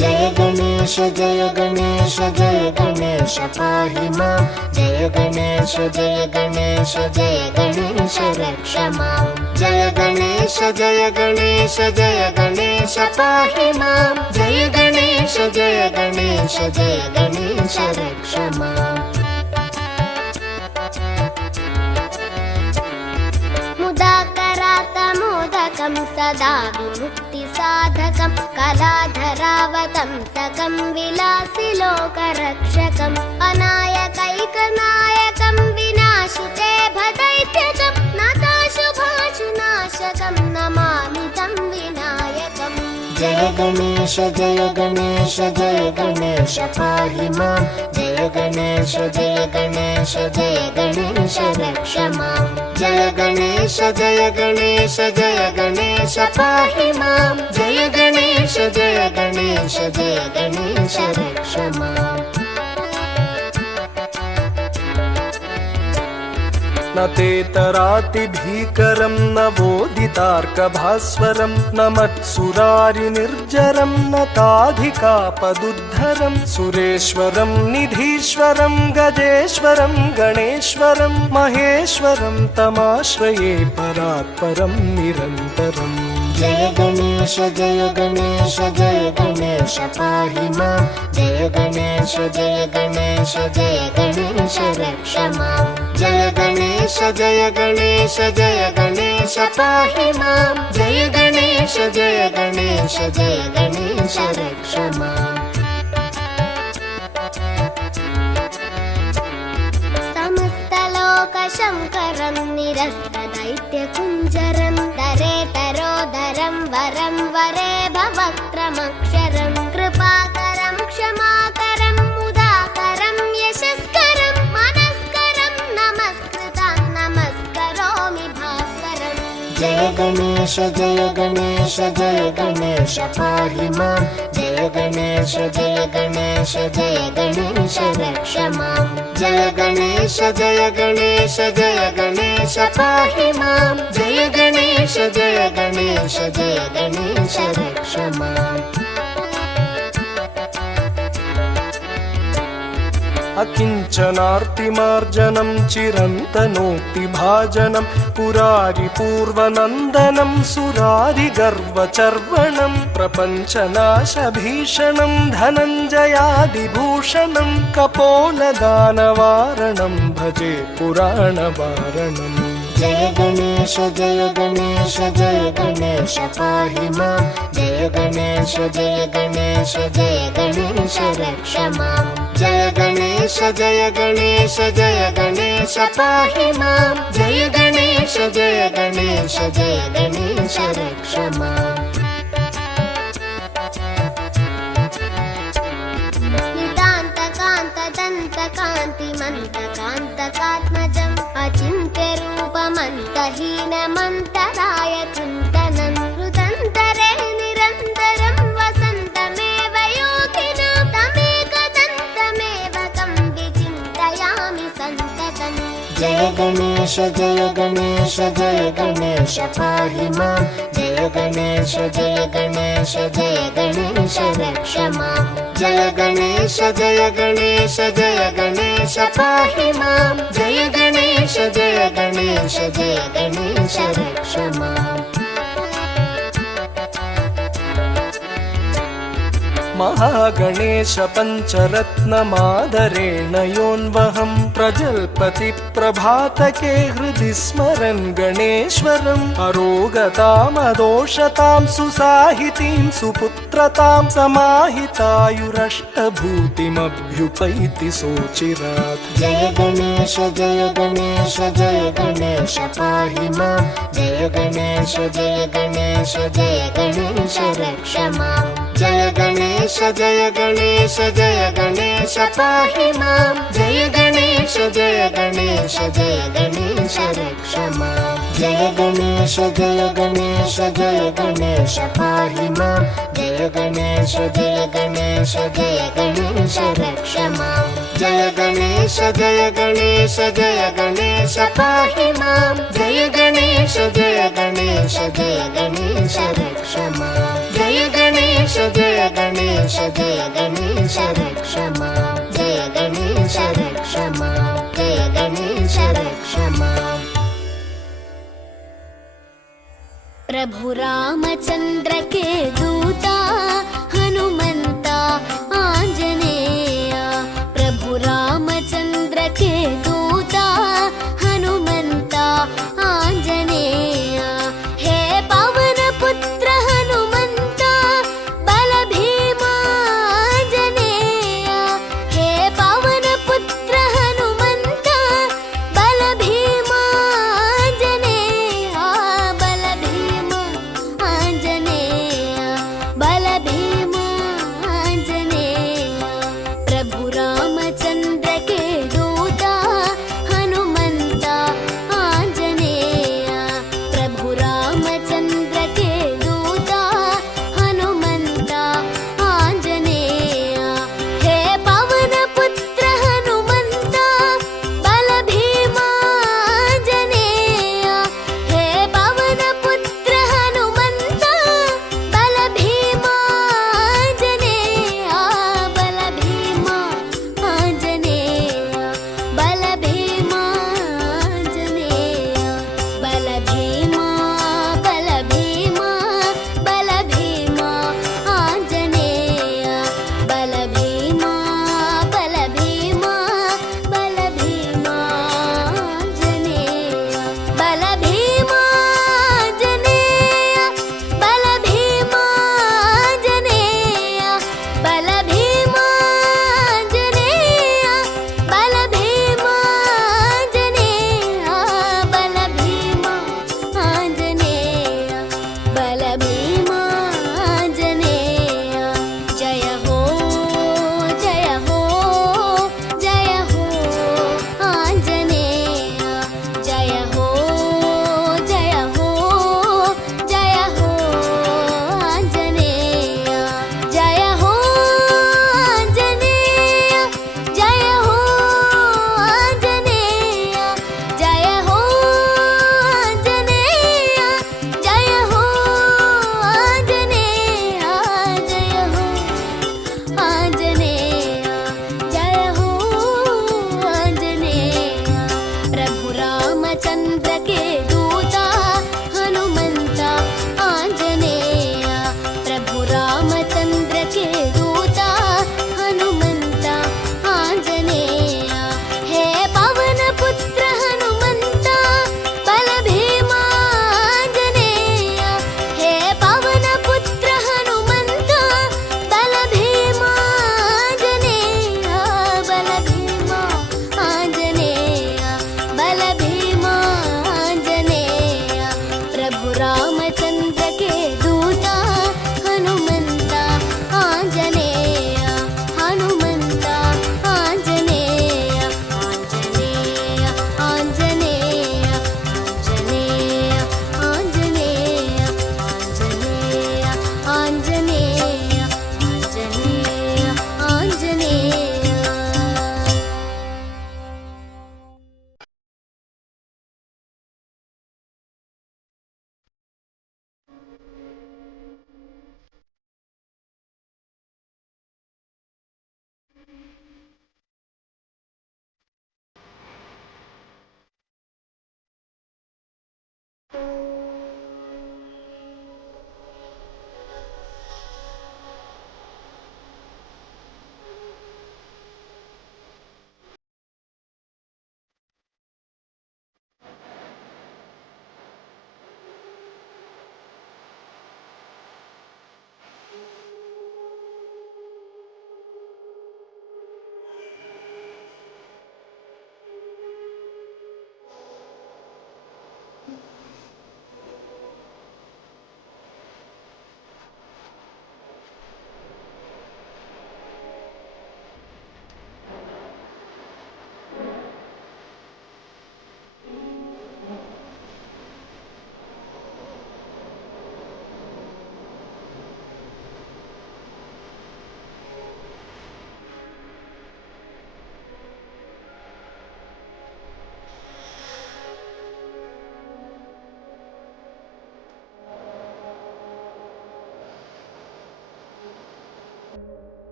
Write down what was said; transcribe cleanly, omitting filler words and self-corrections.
जय गणेश जय गणेश जय गणेश पाहि मां जय गणेश जय गणेश जय गणेश रक्ष मां जय गणेश जय गणेश जय गणेश पाहि मां जय गणेश जय गणेश जय गणेश रक्ष मां मुदाकरातमोदकं सदा विमुक्तिसाधकं कलाधरावतंसकं विलासिलोकरक्षकम् अनायकैकनायकं विनाशिते भदैत्यजं नताशुभाशुनाशकं नमामि तं विनायकम् जय गणेश जय गणेश जय गणेश पाहि मां जय गणेश जय गणेश जय गणेश रक्ष मां जय गणेश जय गणेश जय गणेश पाहि मां जय गणेश जय गणेश जय गणेश रक्ष मां न तेतरातिभीकरं न वोदितार्कभास्वरं न मत्सुरारिनिर्जरं न ताधिकापदुद्धरं सुरेश्वरं निधीश्वरं गजेश्वरं गणेश्वरं महेश्वरं तमाश्रये परात्परं निरन्तरम् जय गणेश जय गणेश जय गणेश पाहि मां जय गणेश जय गणेश जय गणेश रक्ष मां जय गणेश जय गणेश जय गणेश पाहि मां जय गणेश जय गणेश जय गणेश रक्ष मां समस्तलोकशङ्करं निरस्तदैत्यकुञ्जरं दरेतरोदरं वरं वरे भवक्त्रमक्षरं कृपाकरं क्षमाकरं मुदाकरं यशस्करं मनस्करं नमस्कृतं नमस्करोमि भास्वरम् जय गणेश जय गणेश जय गणेश पाहि मां जय गणेश जय गणेश जय गणेश रक्ष मां जय गणेश जय गणेश जय गणेश पाहि मां जय गणेश जय गणेश जय गणेश रक्ष मां अकिञ्चनार्तिमार्जनं चिरन्तनोक्तिभाजनं पुरारिपूर्वनन्दनं सुरारिगर्वचर्वणं प्रपञ्चनाशभीषणं धनञ्जयादिभूषणं कपोलदानवारणं भजे पुराणवारणम् जय गणेश जय गणेश जय गणेश पाहि मां जय गणेश जय गणेश जय गणेश रक्ष मां जय गणेश जय गणेश जय गणेश पाहि मां जय गणेश जय गणेश जय गणेश रक्ष मां नितान्तकान्तदन्तकान्तिमन्तकान्तकात्मजम् अचिन्त्यरूपमन्तहीनमन्तराय चिन्तनं हृदन्तरे निरन्तरं वसन्तमेव योगिना तमेकदन्तमेव तं विचिन्तयामि सन्ततम् जय गणेश जय गणेश जय गणेश पाहि मां जय गणेश जय गणेश जय गणेश रक्ष मां जय गणेश जय गणेश जय गणेश पाहि मां जय गणेश जय गणेश जय गणेश रक्ष मां महागणेश पञ्चरत्नमादरेण योन्वहं प्रजल्पति प्रभातके हृदि स्मरन् गणेश्वरम् अरोगतामदोषतां सुसाहितीं सुपुत्रतां समाहितायुरष्टभूतिमभ्युपैति सोचिरात् जय गणेश जय गणेश जय गणेश पाहि मां जय गणेश जय गणेश जय गणेश रक्ष मां जय गणेश जय गणेश जय गणेश पाहि मां जय गणेश जय गणेश जय गणेश रक्ष मां जय गणेश जय गणेश जय गणेश पाहि मां जय गणेश जय गणेश जय गणेश रक्ष मां जय गणेश जय गणेश जय गणेश पाहि मां जय गणेश जय गणेश जय गणेश रक्ष मां जय गणेश जय गणेश गणेश जय गणेश रक्ष मां जय गणेश रक्ष मां जय गणेश रक्ष मां प्रभु रामचंद्र के दूता हनुमंता आंजनेय प्रभु रामचंद्र के दूता हनुमंता आंजनेय हे पवन पुत्र हनुमंता बल भीमा आंजनेय हे पवन पुत्र हनुमंता बल भीमा आंजनेय बल भीमा आंजनेय बल भीमा आंजनेय प्रभु रामचंद्र के दूता हनुमंता आंजनेय प्रभु रामचंद्र के दूता हनुमंता आंजनेय हे पवन पुत्र हनुमंता बल भीमा आंजनेय हे पवन पुत्र हनुमंता बल भीमा आंजनेय बल भीमा आंजनेय बल भीमा आंजनेय बल भीमा बल भीमा बल भीमा आंजनेय बल भीमा बल भीमा बल भीमा आंजनेय बल भीमा आंजनेय बल भीमा आंजनेय बल भीमा आंजनेय बल भीमा आंजनेय बल भीमा आंजनेय बल भीमा आंजनेय जय हो जय हो जय हो आंजनेय जय हो जय हो जय हो आंजनेय जय हो आंजनेय जय हो आंजनेय जय हो आंजनेय जय हो आंजनेय जय हो आंजनेय जय हो आंजनेय प्रभु रामचंद्र के दूता हनुमंता आंजनेय प्रभु रामचंद्र के दूता हनुमंता आंजनेय हे पवन पुत्र हनुमंता बल भीमा आंजनेय हे पवन पुत्र हनुमंता बल भीमा आंजनेय बल भीमा आंजनेय बल भीमा आंजनेय प्रभु रामचंद्र के दूता हनुमंता आंजनेय हनुमंता आंजनेय आंजनेय आंजनेय आंजनेय आंजनेय आंजनेय आंजनेय आंजनेय